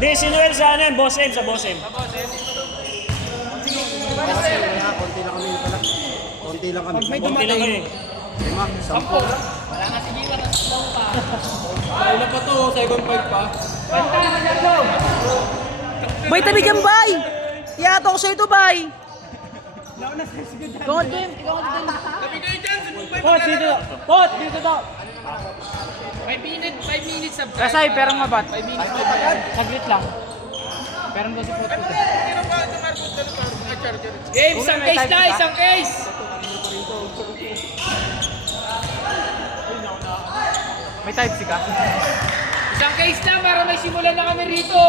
Di, si Noel sa ano yan? Boss M, sa Boss M. Konti lang kami pala. Konti lang kami. Konti lang kayo. 5, 10. Wala nga si Giwa na slow pa. Kailan pa to? Second fight pa. Bay, tabi dyan, bay! Tiyato ko sa'yo ito, bay! Ikaw nga din, ikaw nga din. Pot, dito. Pot, dito daw. 5 minutes sa Kasay, pero mabat. 5 minutes. Saglit lang. Pero mo si Pot. Game, isang case na, isang case. May type si ka. Isang case na para may simulan na kami rito.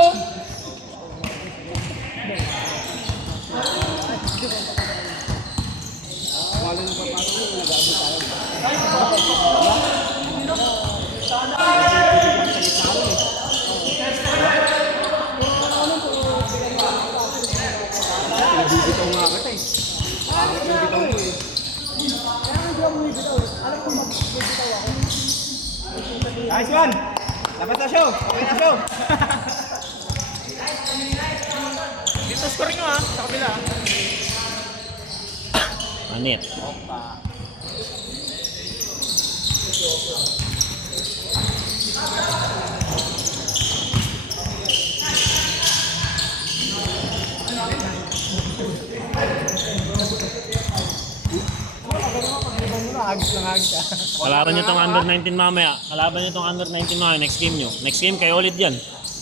Bibitaw nga kita eh. Bibitaw mo eh. Nice one! Dapat na show! Okay na show! Dito score nyo ha, sa kabila. Manit. Kalaban nyo tong under 19 mamaya. Kalaban nyo tong under 19 mamaya. Next game nyo. Next game kayo ulit yan.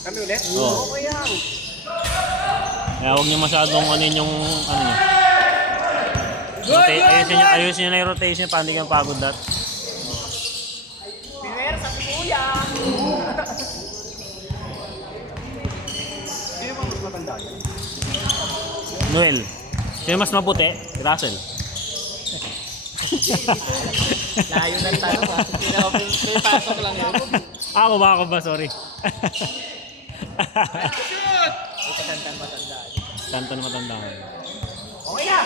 Kami ulit? Oo. Okay yan. Kaya huwag nyo masyadong ano yung ano nyo. Ayusin nyo na yung rotation para hindi kayo pagod dat. Piner sa kuya. Sino ba mas matanda? Noel. Sino mas maputi? Si Russell. Layo ng tanong ha. May pasok lang yun. Ako ba? Sorry. Shoot! Ito kantan matandaan. Tantan matandaan. Okay na!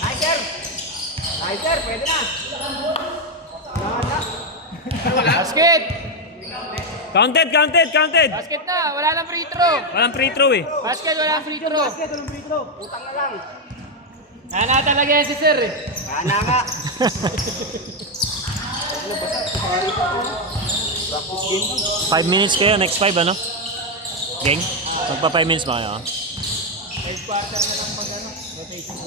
Nice sir! Nice sir, pwede na! Basket! Counted! Basket na! Wala nang free throw! Walang free throw eh. Basket, wala nang free throw! Utang na lang. Ana talaga yan si sir eh. Kana nga. Practice game lang. 5 minutes kayo. Next 5 ano? Gang? Magpa 5 minutes ba kayo? 5 quarter na lang pag ano, rotation.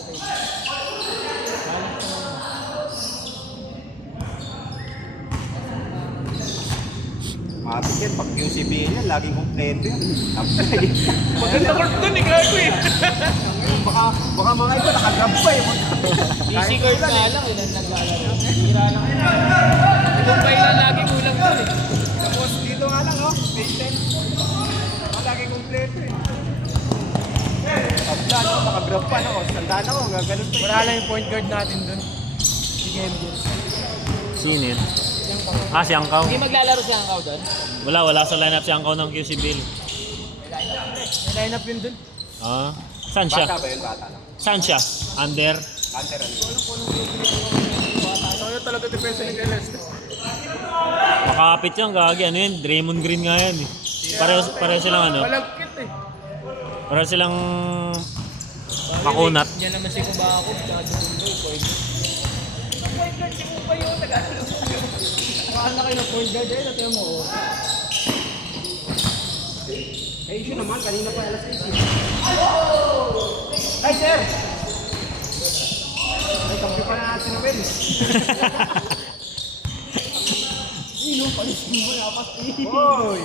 Matik yan. Pag QCB yan, laging kompleto yan. Maganda court dun eh, gago eh. Baka mga ito nakagrab pa eh. Easy court nga lang eh, naglalaro. Hira lang. Kumpay lang lagi, kulang dun eh. Tapos dito nga lang, oh. Page 10. Laging kompleto eh. Tabla, no? Nakagrab pa, no? Sandaan ako, gaganon pa. Wala lang yung point guard natin dun. Si Gembel. Sino yun? Si Angkaw. Hindi maglalaro si Angkaw dun? Wala sa lineup si Angkaw ng QC Bill. May line up yun dun. Saan siya? Bata ba yun? Bata lang. Saan siya? Under? Cancer ano? Ano talaga depensa ni Keles? Makapit yan, gagi. Ano yun? Draymond Green nga yan eh. Pareho silang ano? Malagkit eh. Pareho silang makunat. Diyan naman si Kubakov, tsaka si Tumboy, point. Point guard si Kubay yun, tagalog. Mahal na kayo ng point guard eh, natin mo. Eh, issue naman. Kanina pa alas 6. Hi, sir! Ay, kampi pa na natin na Will. Ino, palisin mo na pas. Hoy!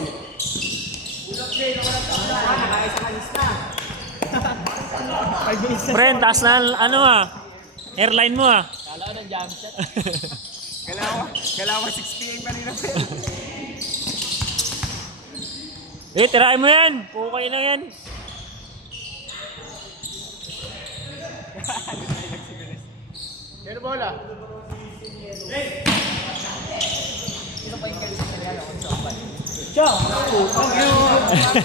Nakaisa ka lista. Friend, taas na ano hairline mo Kala ko ng jump shot. Kailangan 6 p.m. kanina. Tirahin mo yan. Pukay lang yan. Kaya bola? Sino pa yung galing sa kanya?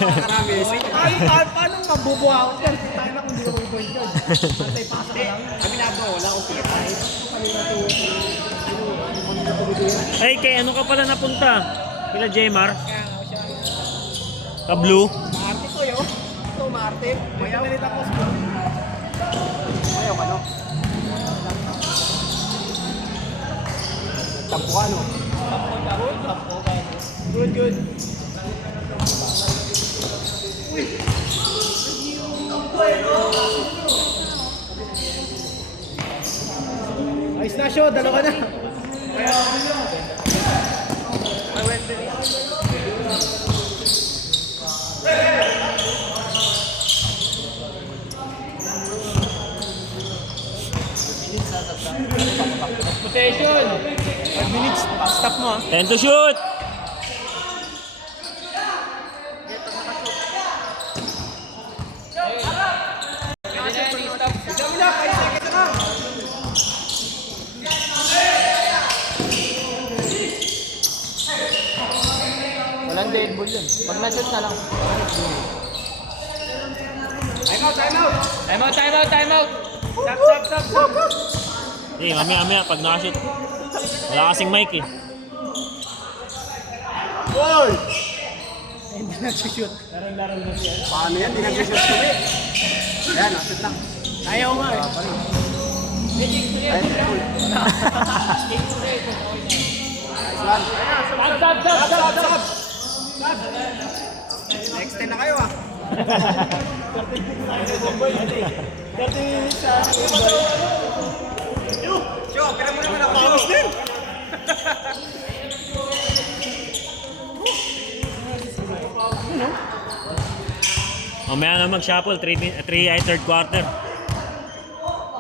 Marami. Ay, paano mabubuha ako dyan? Tayo na kung di ako point guard. Antay pasa ka lang. Kami na ba? Wala akong kita. Ay, kay ano ka pala napunta? Kila Jmar. Kaya nga siya. Ka Blue. Maarte ko yun. Ito, Maarte. Mayaw. Mayaw ka, no? Tampo ka, no? Good, good. Ayos na, show. Dalawa na. Possession! 5 minutes. Stop mo, ah. 10 to shoot! Pwede na yan, i-stop. Dami na, 5 seconds na. Walang dead ball yun. Pag na-shot na lang. Time out, time out! Time out, time out, time out! Stop! Eh, mamaya, pag nakashoot. Wala kasing mic eh. Boy! Hindi nag-shoot. Paano yan? Hindi nag-shoot kami. Ayan, nag-shoot lang. Ayaw nga eh. Ayun, cool. Stop! Next 10 na kayo ah. Yo, pila mo naman ako. Bawas din. Mamaya na mag-shuffle, 3 ay third quarter.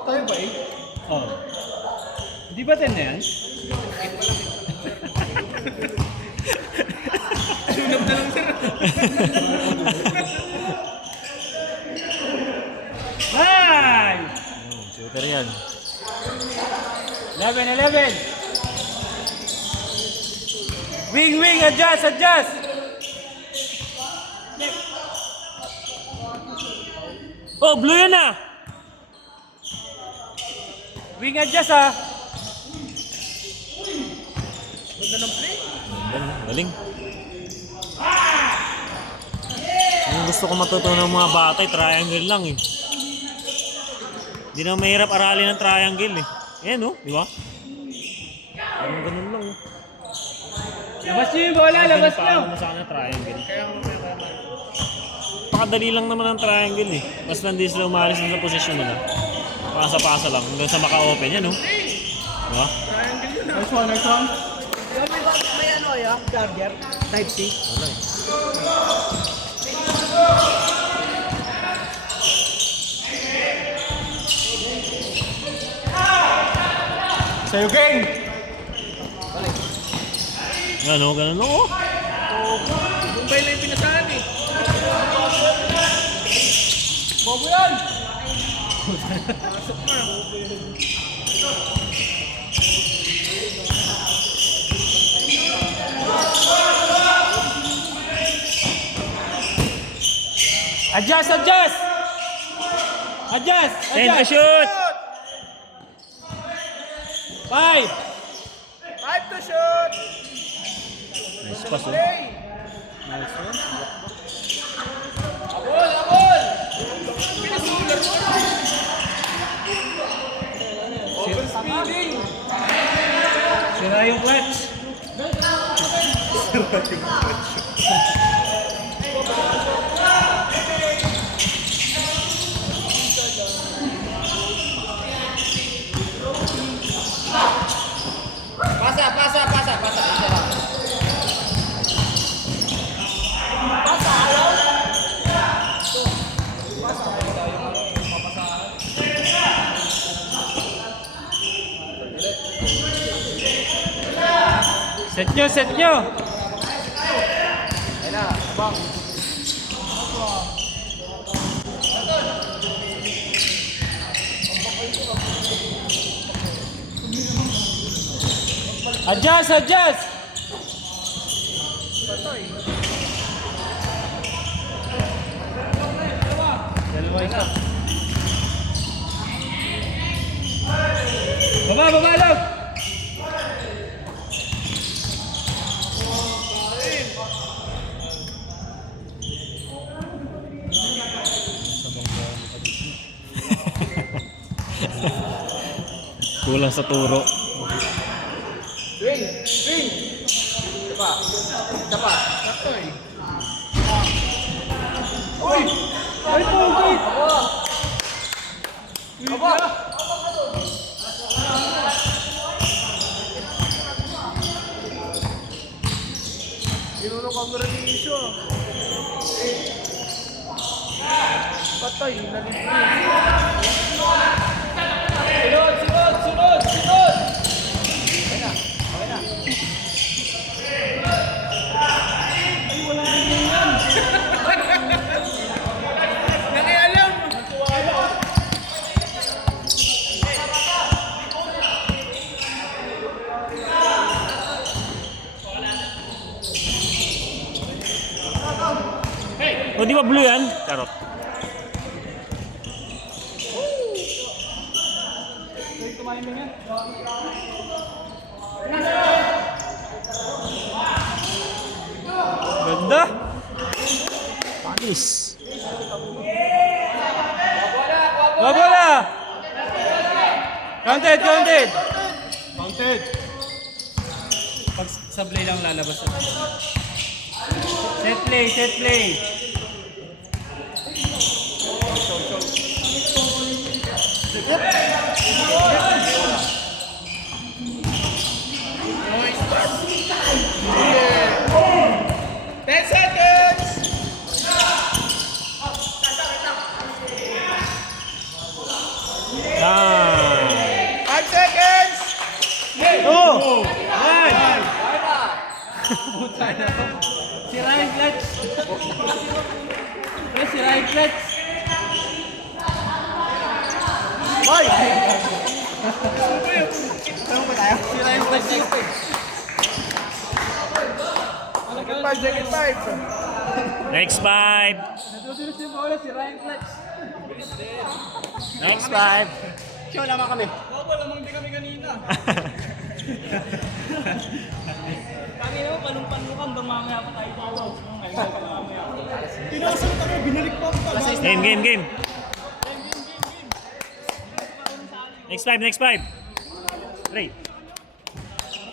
Tayo ba eh? Oh. Di ba 10 na yan? Sunod na lang sir. Nice! Shooter yan. 11. Wing, adjust! Oh, blue yan ah! Wing adjust ah! Galing. Yung gusto ko matutunan ng mga batay, triangle lang eh. Hindi na mahirap aralin ng triangle eh. Ayan oh, di ba? Ganun lang oh. Labas nyo yung bola, labas nyo! Paano mo sana triangle? Pakadali lang naman ang triangle eh. Basta hindi sila umalis sa posisyon nila. Pasa-pasa lang hanggang sa maka-open yan oh. Di ba? Nice one. May ano ya? Charger? Type C? Wala eh. Sa'yo, gang! Ganun lang oh. Bumbay lang yung pinasahan eh. Bobo yan! Adjust! 10 to shoot! 5! 5 to shoot! Nice pass oh. Abol! Overspeeding! Sira yung clutch. Set nyo! Ayun na, abang. Adjust! Dalawa isa. Baba, log! Kulang sa turo. Swing! Swing! Isa pa. Isa pa. Sakto eh. Uy! Ay po, okay. Aba! Tinulong ang renisyo. Patay, nalito. Sunod, sunod, sunod, sunod. Okay na. Okay na. Ay, walang ganyan yan. Nakialam. O di ba blue yan? Charot. Ito, kumain na yan. Ganda. Panis. Wabala! Counted, counted! Counted. Pag sablay lang lalabas na. Set play, set play. Ten seconds! Ah. 5 seconds! Oh! Puta na to. Si Ryan Clutch. Pre, si Ryan Clutch. Hoy! Tanong ba tayo? Si Ryan Clutch. 5 second 5. Next 5. Natutulis yung bola si Ryan Clutch. Next 5. Show naman kami. Bobo, lamang di kami kanina. Kami naman, panumpan-lukan, mamaya pa tayo tawag. Pinasok kami, binalik pa pa. Game, game, game. Next 5, next 5. Ray.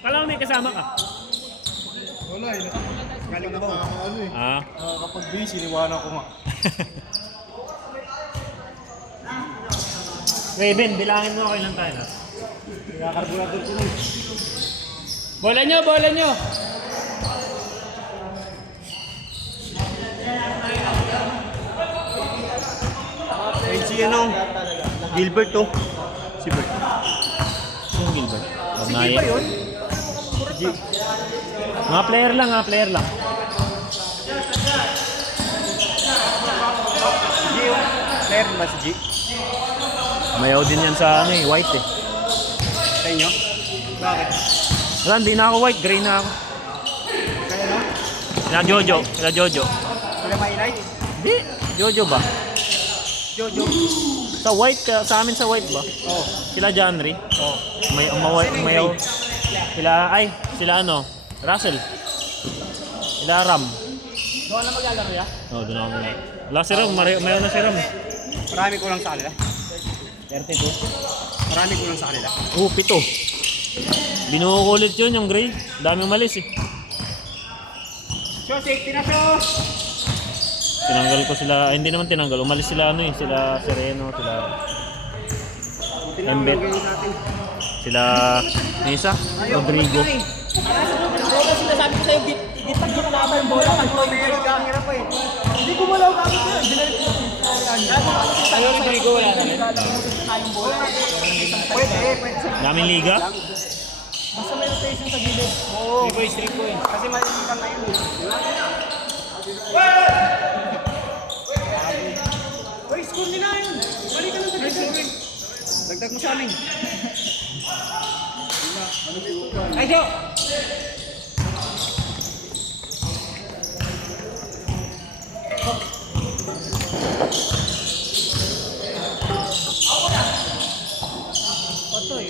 Kala mo may kasama ka. Wala eh. Galing na ba? Ano eh. Ah. Kapag busy, iniwanan ko nga. Raven, bilangin mo ako ilan tayo na. Nakakarburador ko na eh. Bola nyo, bola nyo. Ayun si ano? Gilbert to. Si Bert. Sino Gilbert? Si Gil ba yun? G. Mga player lang, mga player lang. G yung player ba si G? Mayaw din yan sa ano eh, white eh. Sa inyo? Bakit? Wala, hindi na ako white, gray na ako. Kaya no? Sila Jojo, sila Jojo. Kaya mainay? Hindi, Jojo ba? Jojo. Sa white, sa amin sa white ba? Oo. Sila Janry. Oo. Mayaw. Sila ano, Russell. Sila Ram. Doon na maglalaro ya? Oo, doon ako muna. Wala si Ram, mayaw na si Ram. Marami ko lang sa kanila. 32. Marami ko lang sa kanila. 7. Binukulit yun yung gray. Dami umalis eh. Show, safety na show! Tinanggal ko sila, hindi naman tinanggal. Umalis sila ano eh, sila Sereno, sila Embet. Sila Nisa, Rodrigo. Bola, sinasabi ko sa'yo, gitag yung kalaban yung bola. Ang hirap pa eh. Hindi ko malaw kami sa'yo. Binalik ko. Tayo sa Rigo, wala na rin. Pwede, pwede sa Daming liga. Basta may rotation sa gilid. Oo. 3 points, 3 points. Kasi maliit lang ngayon eh. Uy, score nila yun. Balik ka lang sa gilid. Dagdag mo sa amin. Ay, Joe! Patoy.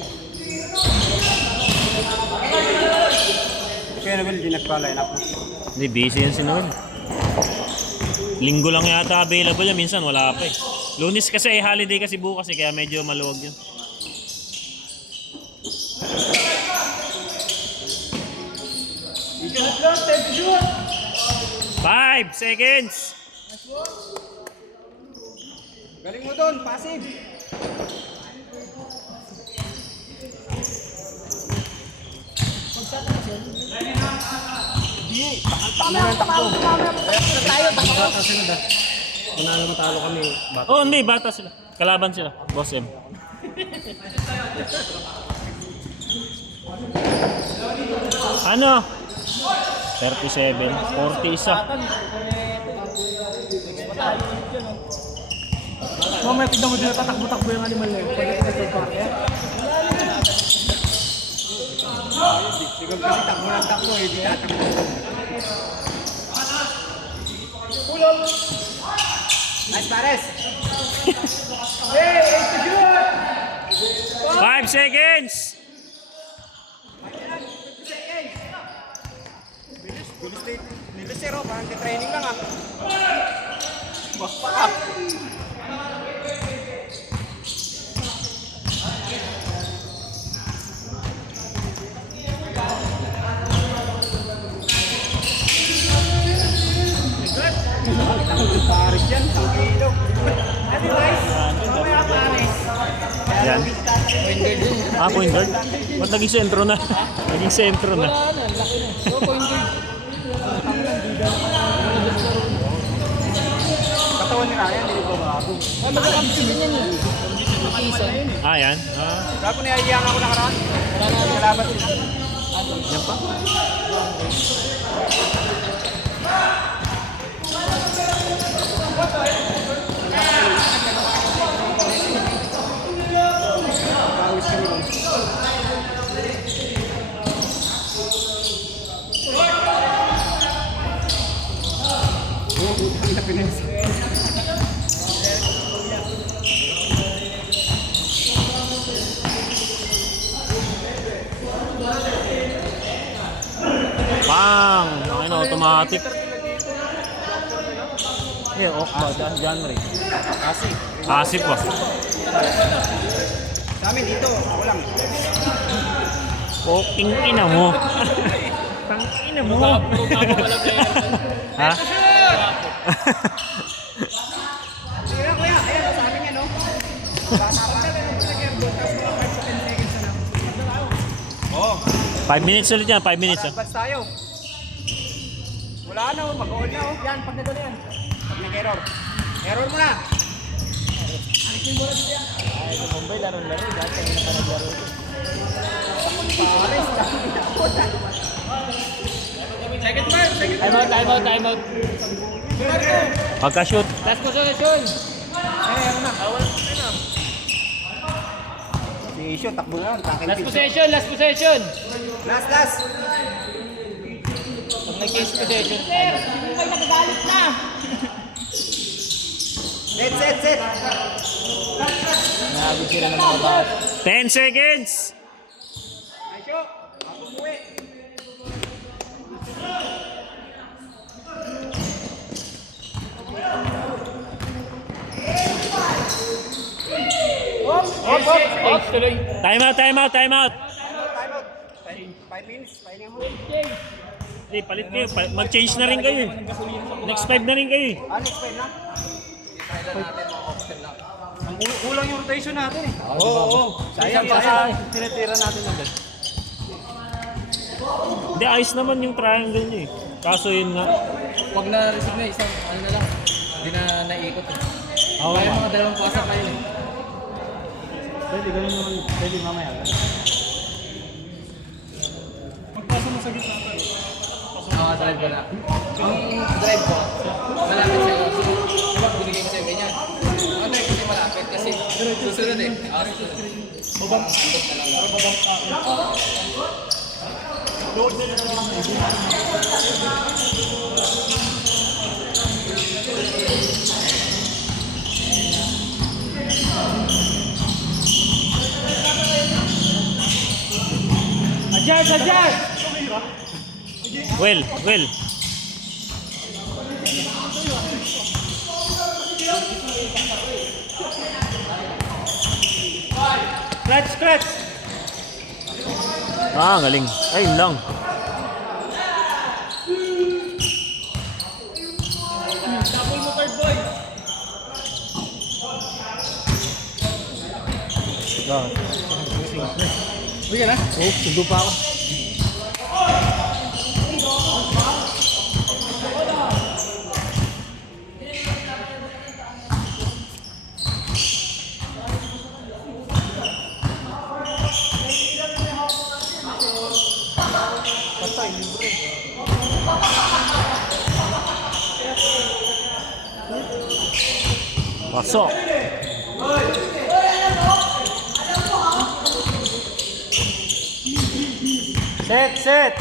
Kaya naman, hindi nagpa-line up. Hindi, busy yan si Noel. Linggo lang yata available yan, minsan wala pa eh. Lunes kasi holiday kasi bukas eh, kaya medyo maluwag yun. 5 seconds. Galing mo doon, passive. Manalo matalo kami. Oh, hindi. Bata sila. Kalaban sila. Boss M. Ano? 37. 40 isa. Mamaya tignan mo dito, tatakbo-takbo yung animal na yun. Pag-exercise park yan. Siguro kasi takbo ng takbo eh, di tatakbo. Nice, Pares! 5 seconds. Bilis zero, parang training lang ah. Bakpa ka. Pares yan, 1 kilo. Yan. Point guard? Ba't naging sentro na? Naging sentro na. Katawan ni Ryan, hindi ko bago. Ah, yan. Bago niyayang ako nakaraan. Kalaban sila. Yan pa. Pawis kami doon. Ang napinins. Bang! Ano, automatic. Yeah, off ba? January. Asip pa. Sa amin dito, ako lang. Poking ina mo. Tang ina mo. Ha? Sige kuya, ayan sa amin yan no. Bata pa. Oh, 5 minutes ulit yan, 5 minutes. advance tayo. Wala na, mag-all na oh. Yan, pag nito na yan. Pag nag-error. Error mo na. Ay, sa Bombay, laro-laro. Dahil kami na pa naglaro. Pares, Time out. Pagka-shoot. Last possession. si Isyo, takbo na lang. Last possession. Last. Pag nag-case possession. Set. Nabig sila ng mga bawat. 10 seconds. Isyo, ako umuwi. Op, tuloy. Time out. Time out. 5 minutes, pahinga mo. Hindi, palit kayo. Mag-change na rin kayo. Next 5 na rin kayo. Next 5 na? Kulang yung rotation natin eh. Oo. Sayang pa tinitira natin agad. Hindi, ayos naman yung triangle niyo eh. Kaso yun nga. Pag na-receive na isang ano na lang, hindi na naikot eh. Kaya mga dalawang pasa kayo eh. Pwede, ganun naman. Pwede mamaya. Magpasa mo sa gitna tayo. Drive ko na. Ang drive ko, malapit sa'yo. Kapag binigay ko sa'yo ganyan. Ang drive kasi malapit kasi susunod eh. Susunod. Adjust! Well. Clutch! Ah, galing. Ayun lang. Uy, yan ah. Oh, sundo pa ako. Pasok. Set!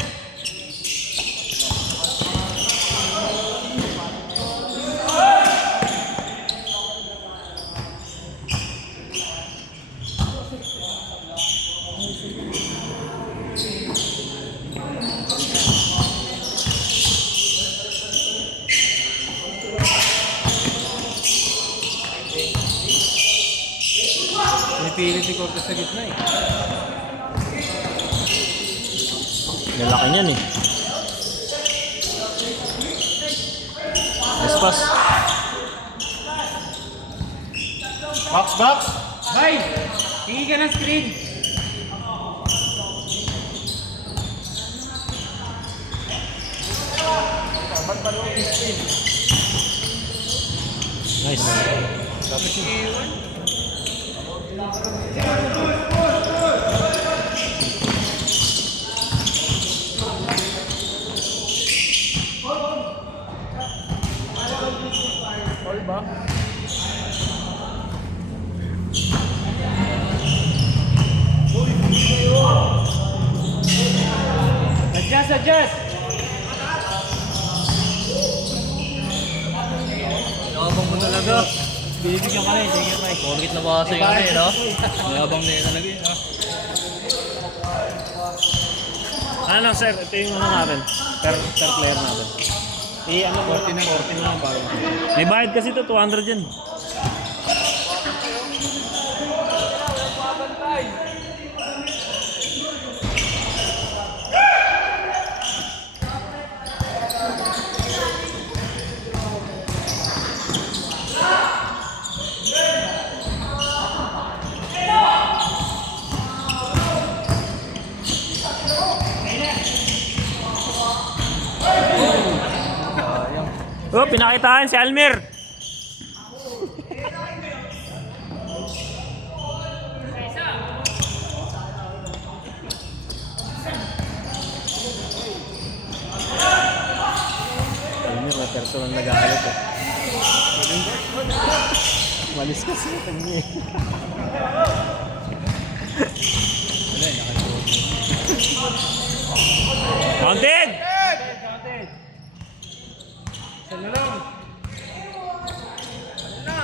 Pinipilit ni Cortez sa gitna eh. Lalaki niyan eh. Nice pass. Box! Bay! Tingin ka ng screen! Nice. Adjust! Nakabang mo talaga. Binibigyan ka na eh, sige Mike. Porkit na basa yung ano eh, no? Nakabang na yun talaga eh, no? Ano sir, ito yung ano natin. Per player natin. Ano 40 na lang bago. May bayad kasi ito, 200 yan. Oh, pinakitaan si Almir. Almir na personal nag-aalit eh. Malis kasi ito niya eh. Counted!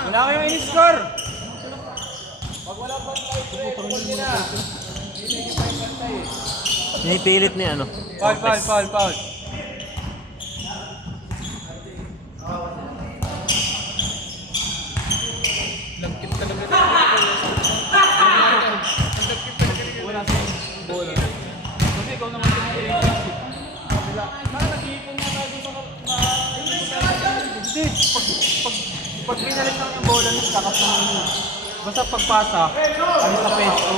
Wala kayong in-score! Pinipilit ni ano. Foul. Lagkip talaga. Wala sa bola. Kasi ikaw naman tumutulong. Nag-iipon nga tayo sa hindi, pag pinalit lang yung bola nito, takas naman yun. Basta pagpasa, alis sa pesto.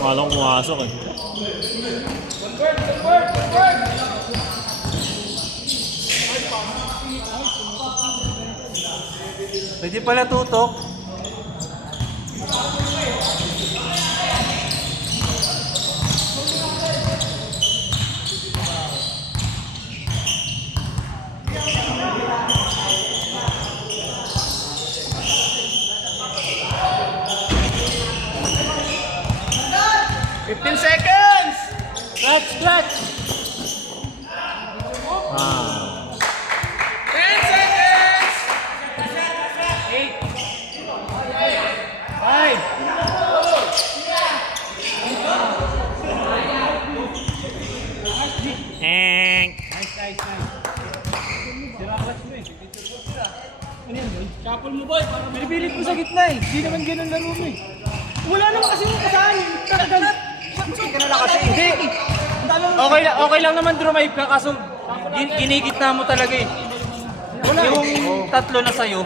Akala ko pumasok eh. Pwede pala tutok. Clutch! Ah. 10 seconds! 8 5 Nice. Shuffle mo boy, para pinipilit mo sa gitna eh. Hindi naman ganun laro mo eh. Wala naman kasi yung kasali. Hindi ka na lang kasi. Hindi. Okay lang naman drive ka kaso Ginigitna mo talaga eh. Yung tatlo na sa'yo,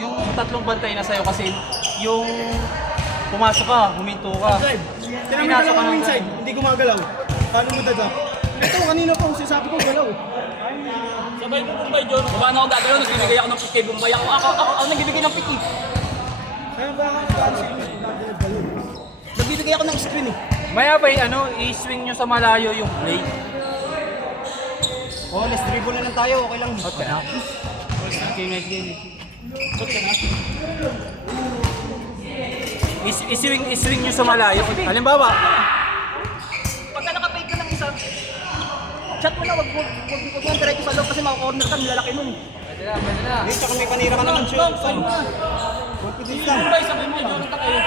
yung tatlong bantay na sa'yo kasi yung pumasok ka, huminto ka. Pinasok ka ng inside, hindi gumagalaw. Paano mo dadap? Ito, kanina pa sinasabi ko galaw. Sabay mo Bombay, John. Paano ako gagalaw? Nagbibigay ako ng pick kay Bombay. Ako nagbibigay ng pick eh. Kaya ba ako nagbibigay ako ng screen eh. Maya ba i-swing nyo sa malayo yung play? Oh, let's dribble na lang tayo, okay lang. Okay na. Okay, nice game. Okay na. I-swing nyo sa malayo. Halimbawa, Pagka nakapay ka ng isa, chat mo na, wag mo diretso sa loob kasi maka-corner ka, nilalaki nun. pwede na. Hindi, tsaka may panira ka naman shoot. Confidence lang. Bombay, sabi mo, John, kayo.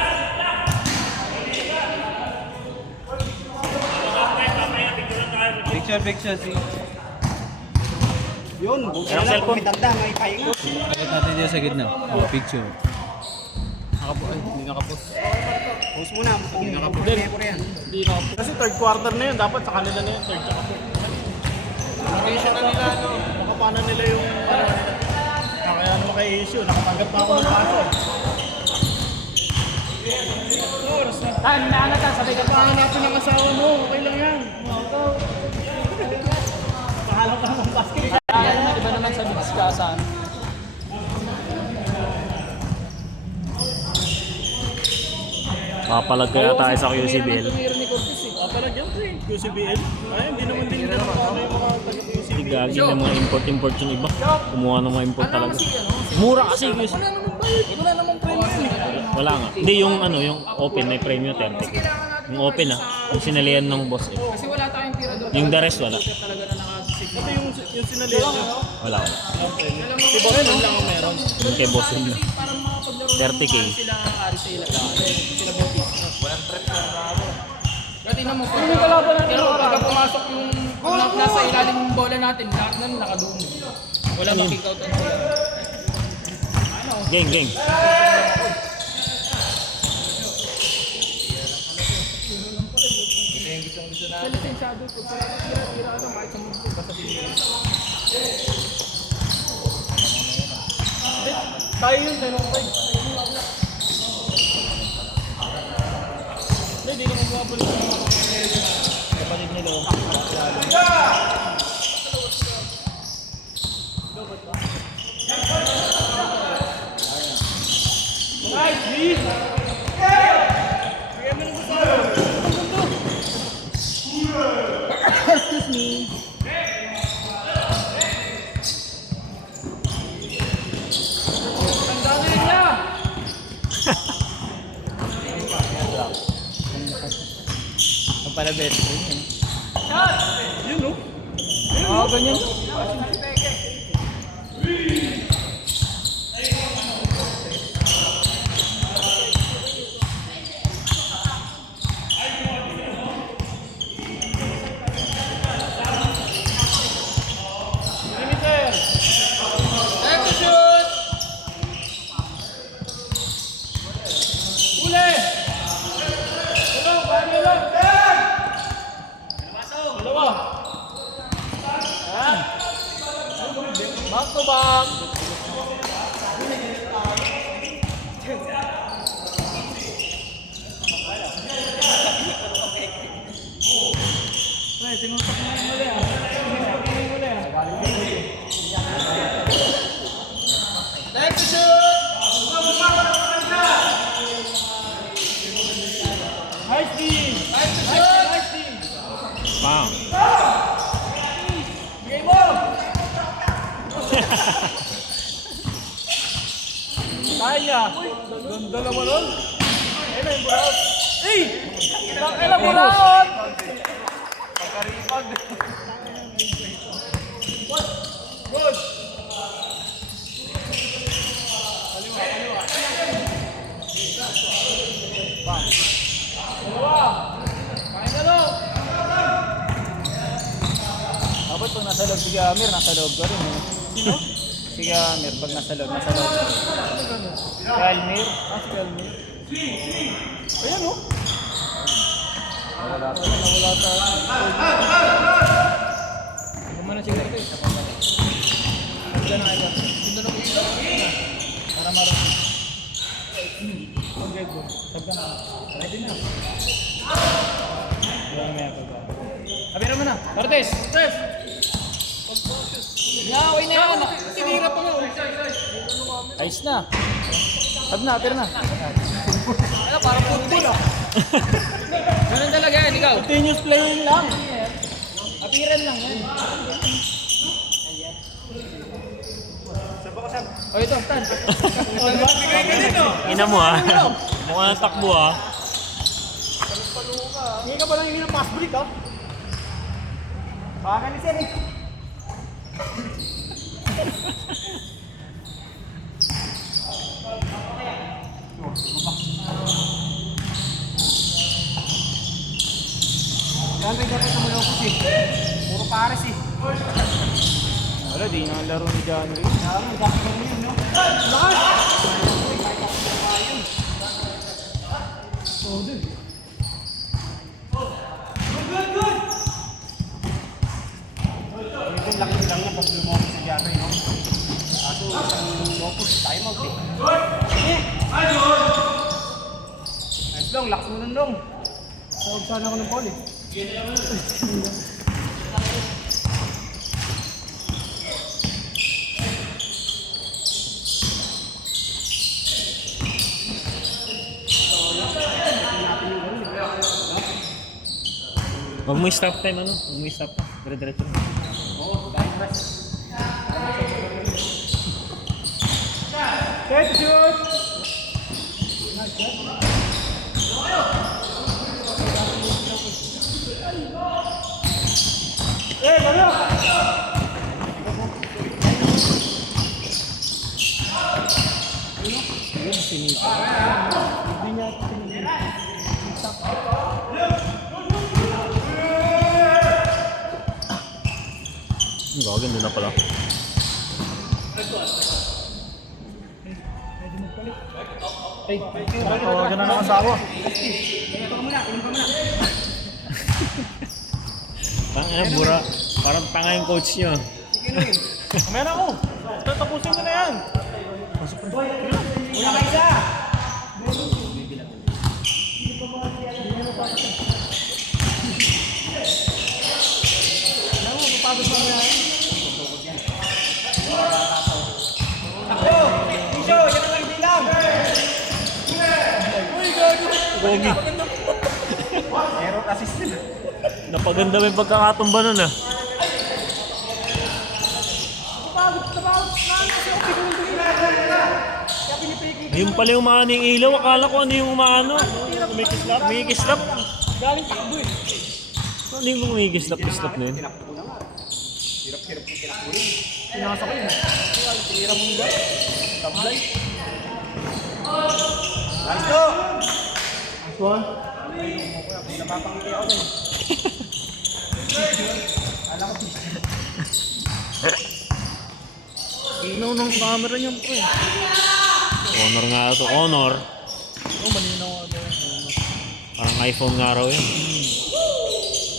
Picture, see. Yun, buti na lang kung may tanda, may pahinga. Bakit natin dito sa gitna? Oh, picture. Hindi nakapos. Pause muna, hindi nakapag-memory yan. Kasi third quarter na yun, dapat sa kanila na yun, third tsaka fourth. Location na nila, makapana nila yung kaya naman kay issue, nakatanggap na ako ng paso. Sabay ka pa. Pahanapin ang asawa mo, okay lang yan. Pahalang ka ng basket. Iba naman sa diskasan. Papalag kaya tayo sa QCBL. Papalag yan pre, QCBL. Ay, hindi naman din nila ano yung mga taga-QCBL. Tigagi ng mga import yung iba. Kumuha ng mga import talaga. Mura kasi QCBL. Wala namang premium. Wala nga. Hindi yung yung open may premium 30. Yung open yung sinalihan ng boss eh. Kasi wala tayong tira doon. Yung the rest wala. Ito yung sinalihan niya. Wala. Si Bosen lang ang meron. Yung kay boss yun. 30K. Sila ari sa ilang sila Botis. Walang trip sa bravo. Gati na mo pero pagka pumasok yung nasa ilalim ng bola natin, lahat na nakadoon. Wala makik out sila. Gang. Tayo yun, tanong pa. Hindi naman buwabulit yung mga kapatid nila. Nice, G! Excuse me. Ang pala best friend yun. Yun, no? Oo, ganyan. Back to back. Ay, tinutok mo yung muli ah. Tinutok mo yung muli ah. Time to shoot! Nice team! Time to shoot! Nice team! Bang. Game on! Kaya! Ganda naman nun! Ayun na yung buraot! Eh! Kailan buraot! Pagkaripag! Good! Dalawa! Kaya na lang! Dapat pag nasa loob si Gamir, nasa loob ka rin. Sino? Si Gamir, pag nasa loob, nasa loob. Galmir? Si Galmir. Ayan oh! Wala pa. Nawala tayo. na siguro ito. Ganda na ito. Ganda na ito. Para marami. Okay, good. Tagka na. Ready na. Abira mo na. Cortez! Cortez! Okay na yun. Tinira pa nga. Ayos na. Tab na, apir na. Ano, parang football ah. Ganun talaga yan, ikaw. Continuous playing lang. Apiran lang yan. O ito, Tan. Ina mo ha. Mukhang takbo ha. Hindi ka pa lang yung pass break, oh. Baka ni Sen, eh. Yan, may dapat naman ako kasi. Puro pares eh. Wala, di nga laro ni Johnny. Ang dami ko yun, no? Lakas! Medyo laki lang yan pag lumokos si Johnny, no? Kaso, isang locus, time out eh. Nice long, lakas mo nun long. Tawag sana ako ng ball, eh. Huwag mo i-stop time ano? Huwag mo i-stop time. Dire-diretso. Set, shoot! Eh, lalo! Ang gagawin na pala. Tawagan na ng asawa. Tanga bura. Parang tanga yung coach nyo. Kamera ko. Tatapusin ko na yan. Una ka isa! Tisho, yan ang hindi lang! Gogi. Error assist din. Napaganda mo yung pagkakatumba nun ah. Napagod na kasi ako pinunduin na. Kaya pinipigil. Yung pala yung maning ilaw. Akala ko ano yung umaano. Kumikislap. Umikislap. Galing takbo eh. Ano yung umikislap-kislap na yun? Hirap-hirap yung tinakulin. Pinasa ko yun. Tinira mo nila. Tablay. Nice to! Nice one. Napapangiti ako din. Ilaw ng camera niyan po eh. Honor nga ito. Honor. Oh, malinaw nga daw. Parang iPhone nga raw yun.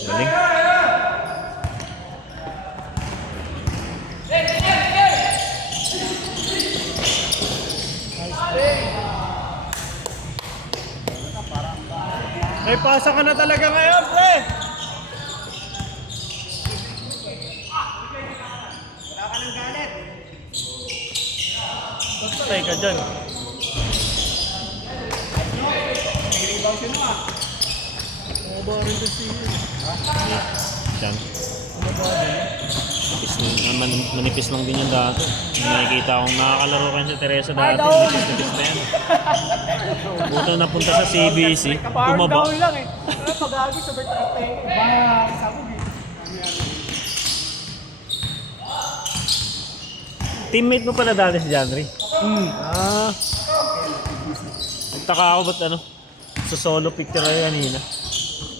Galing. May pasa ka na talaga ngayon, pre! Wala ka ng galit. Patay ka dyan. Nag-rebound yun mo ah. Maba rin kasi yun. Diyan. Manipis lang din yung dati. Nakikita akong nakakalaro kayo sa Teresa dati. Manipis na yan. Buto napunta sa CBC. Kaparang Tumaba. down lang eh. Pero pag-agi sa Bertarte, bang sabog eh. Teammate mo pala dati si Janry. Ah. Nagtaka ako ba't ano? Sa solo picture ay kanina.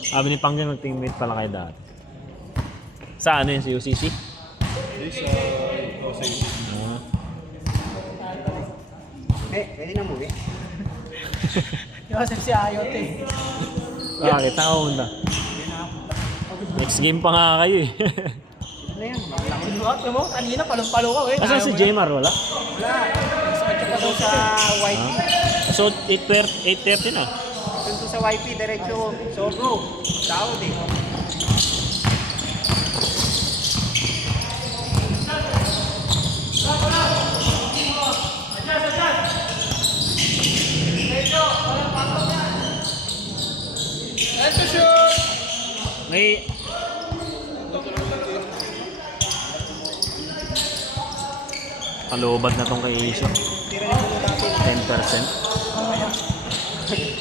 Sabi ni Panggan mag-teammate pala kayo dati. Sa ano yun? Sa UCC? Ah. Pwede na mo eh. Joseph si Ayot eh. Bakit? Nakaunda. Next game pa nga kayo eh. Ano yan? Laki mo, kanina palong-palo ka eh. Asan si Jmar? Wala? Wala. Diretso pa doon sa YP. So, 8:30 na. Doon sa YP, diretso. So bro, tawad eh. May... Kalubad na tong kay Isyo. 10%.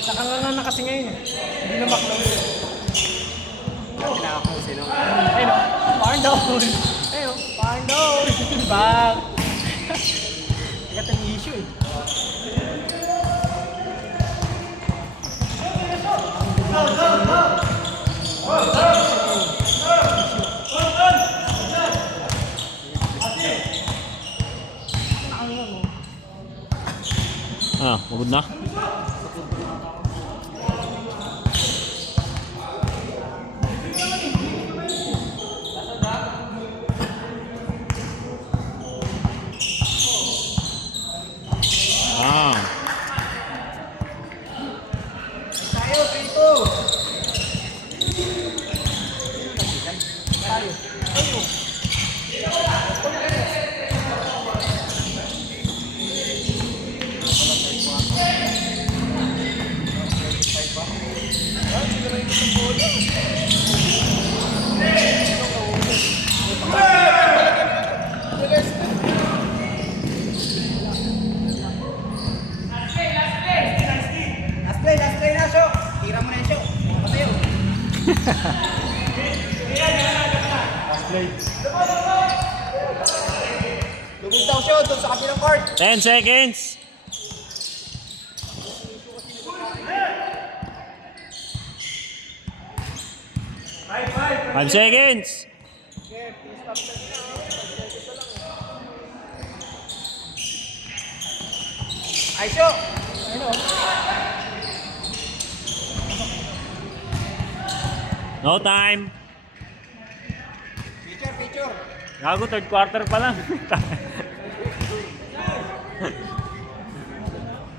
Nakanganga na kasi ngayon eh. Hindi na makalaw. Kailangan ko sino. Ayun o, farm down. Ayun o, farm down. Bang. Ikat ang issue eh. Ah, magod na. Ah. Tayo, Prito. Tayo. Tayo. Last play na, Sho. Tira mo na yung Sho. Patayo. Lumig daw, Sho, doon sa kabilang court. 10 seconds. Five seconds. Ay, Sho. No time. Picture. Gago, third quarter pa lang.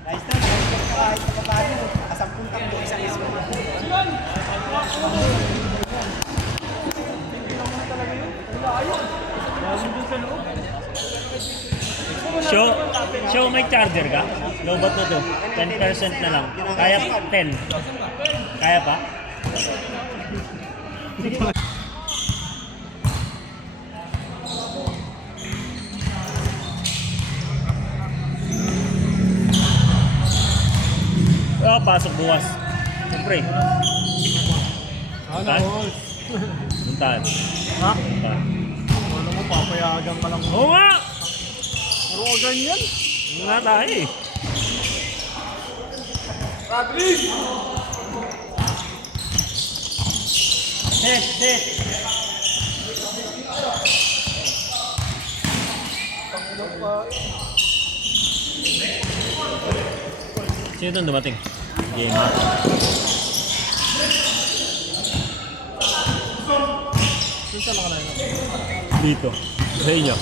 Nice na, nakasip ka kahit na paano. Nakasampung takbo, isang ismo. Show may charger ka? Lobot na to. 10% na lang. Kaya 10. Kaya pa? Oh, pasok bukas. Siyempre. Ano, boss? Puntahan. Ha? Puntahan. Ano mo, papayagan ka lang. Oo nga! Puro ka ganyan. Oo nga tayo eh. Set. Sino doon dumating? Gamer. Saan siya nakalain? Dito. Sa inyo.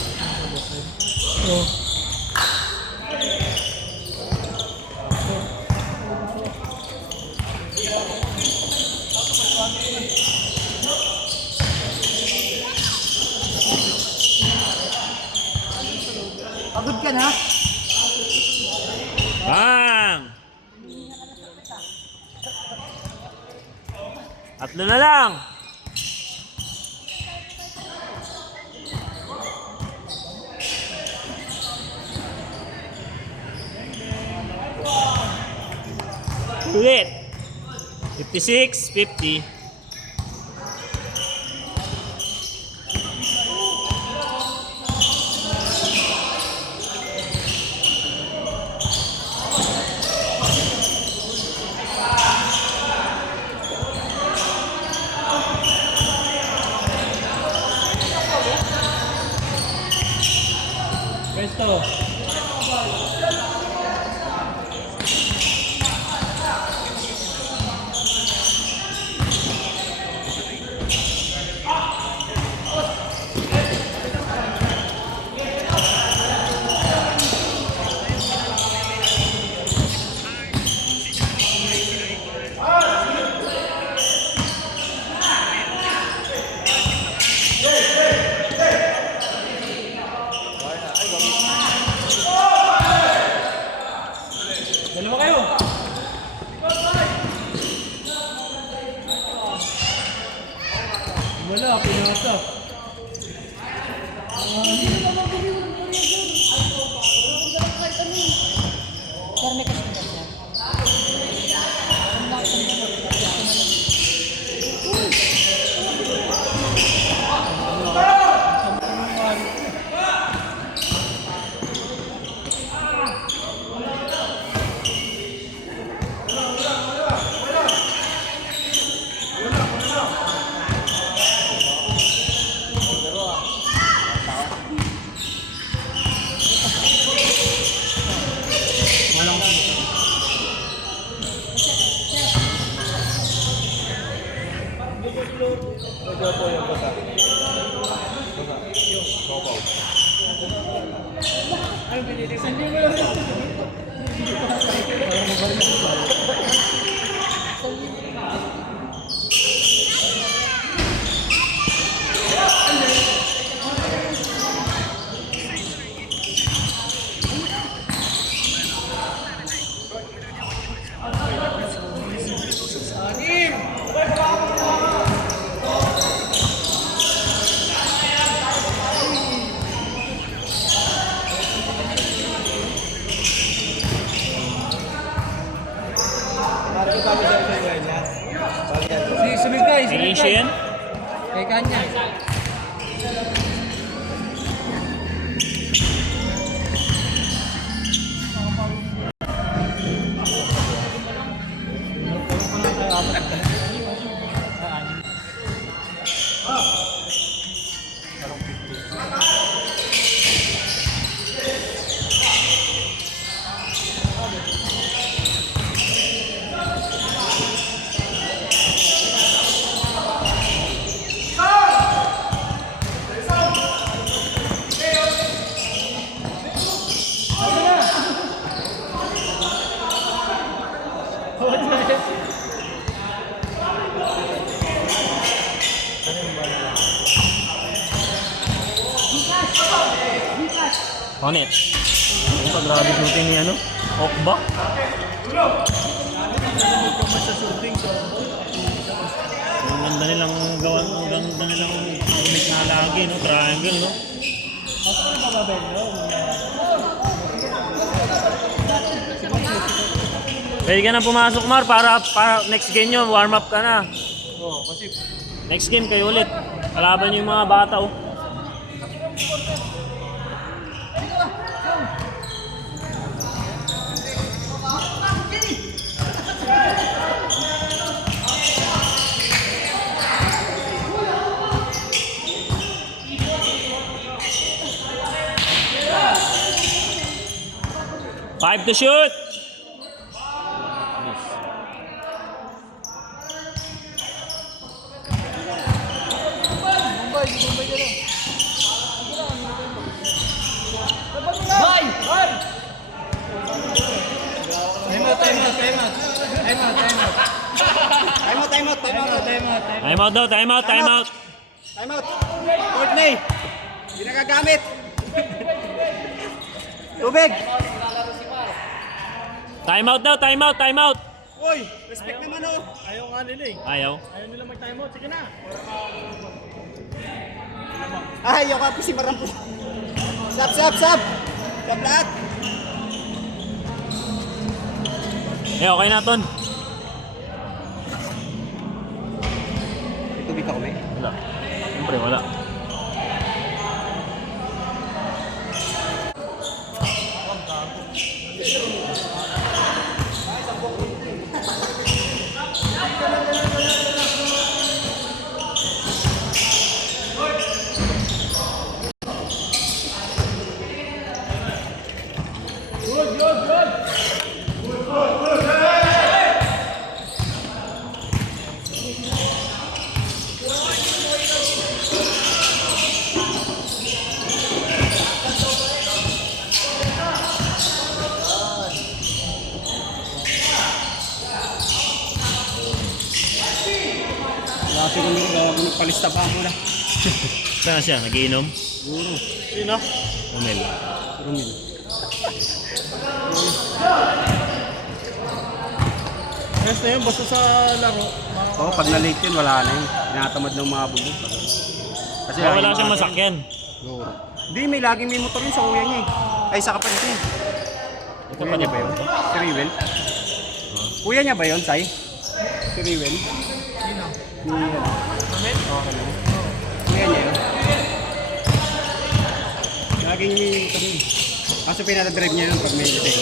Pagod ka na? Bang! Tatlo na lang! Ulit! 56, 50. Pwesto. basta. Sunod guys. Finish yan. Kay kanya. Honit. Ang grabe shooting ni ano? Okba. Ang ganda nilang gawan, ang ganda nilang commit na lagi, no? Triangle, no? Pwede ka na pumasok, Mar, para next game nyo, warm up ka na. Oo, kasi Next game kayo ulit. Kalaban nyo yung mga bata, oh. Five to shoot. Time out daw, time out, time out. Time out. Courtney. Hindi nagagamit. Tubig. Time out daw, time out, time out. Uy, respect naman oh. ayaw nga nila eh. Ayaw. Ayaw nila mag-time out. Sige na. Ay, yung kapi si Marampo. Sab, sab, sab. Sab lahat. Eh, okay na, Ton. Tubig ako, may. Wala. Siyempre, wala. Kasi kung nagpalista pa muna. Saan siya? Nagiinom? Siguro. Sino? Romel. Rumil. Yes na yun, basta sa laro. Oo, pag na-late yun, wala na yun. Tinatamad ng mga bubog. Kasi Kaya wala lagi siyang mga- masakyan. Hindi, laging may motor yun sa kuya niya eh. Ay, sa kapatid niya. Kuya niya ba yun? Si Rivel? Kuya niya ba yun, Sai? Si Rivel? Sino? Kuya niya yun. Laging may motor yun. Kaso pinatadrive niya yun pag may detect.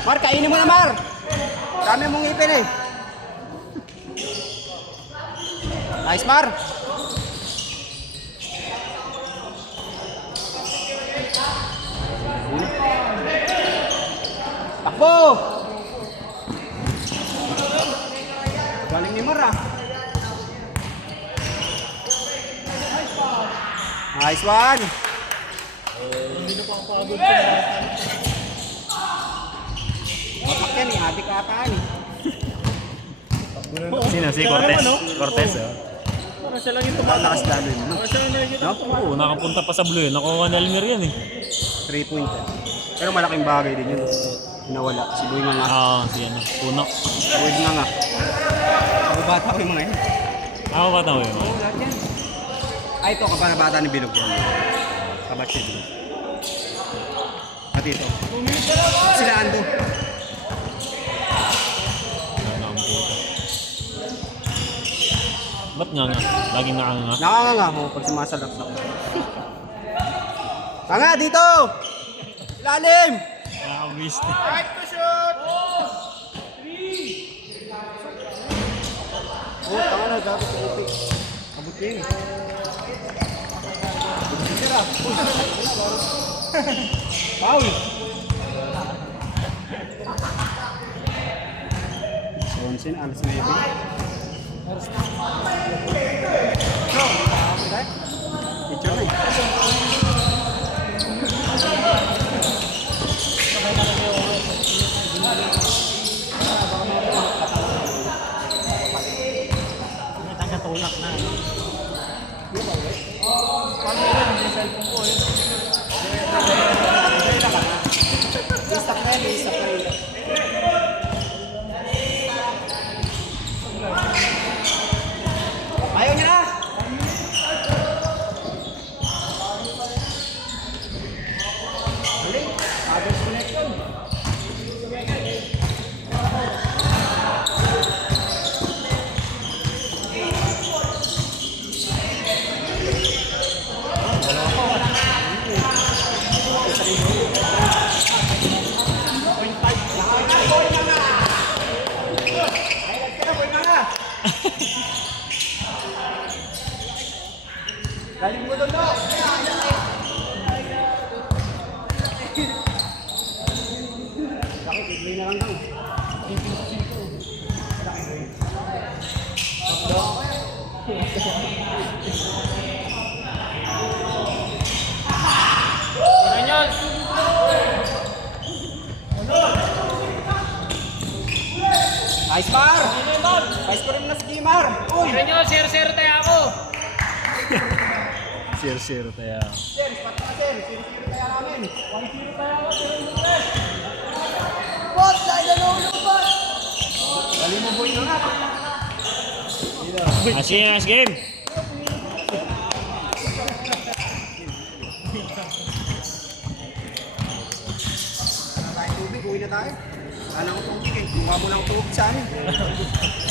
Mar, kainin mo na, Mar! Dami mong ipin eh. Nice, Mar! Takbo! Galing ni Mar ah. Nice one! Mapak yan eh, adik ata yan eh. Sino? Si Cortez? Cortez, oh. Parang siya lang yung tumatakbo. Lakas lalo yun, no? Parang siya lang nakikita No? Oo, nakapunta pa sa blue yun. Nakuha ni Elmer yan eh. 3-pointer. Pero malaking bagay din yun. Nawala. Si Boy nga nga. Oo, si ano, Puno. Boy nga nga. Kababata ko yung mga yun. Ako ba ito yun? Oo, lahat yan. Ay, ito, kabanabata ni Bilog yan. Kabatch ni Bilog. At ito. Sila Ando. Ano ang puto. Ba't nga nga? Laging nakanga. Nakakanga ako pag sumasalak sa Tanga, dito! Ilalim! Nakakabist. Oh, tanga na, dapat sa upik. Abot niya yun. Foul! Sonsin, alas 9. Picture na eh. Tagatulak na. Ayaw niya na! Huli, others connection. Galing mo doon, no? Laki, bigay na lang daw. Nice, Mar! Nice ko rin na si Kimar! Uy! Renyo, 0-0 tayo ako. 0-0 tayo. Sir, spot na sir. Sino kaya namin? 1-0 kaya ako. Boss, dahil na lumabas! Dali mo boy na nga. Nice game! Tayo tubig, uwi na tayo. Alam ko tubig eh. Mukha mo lang tubig sa amin.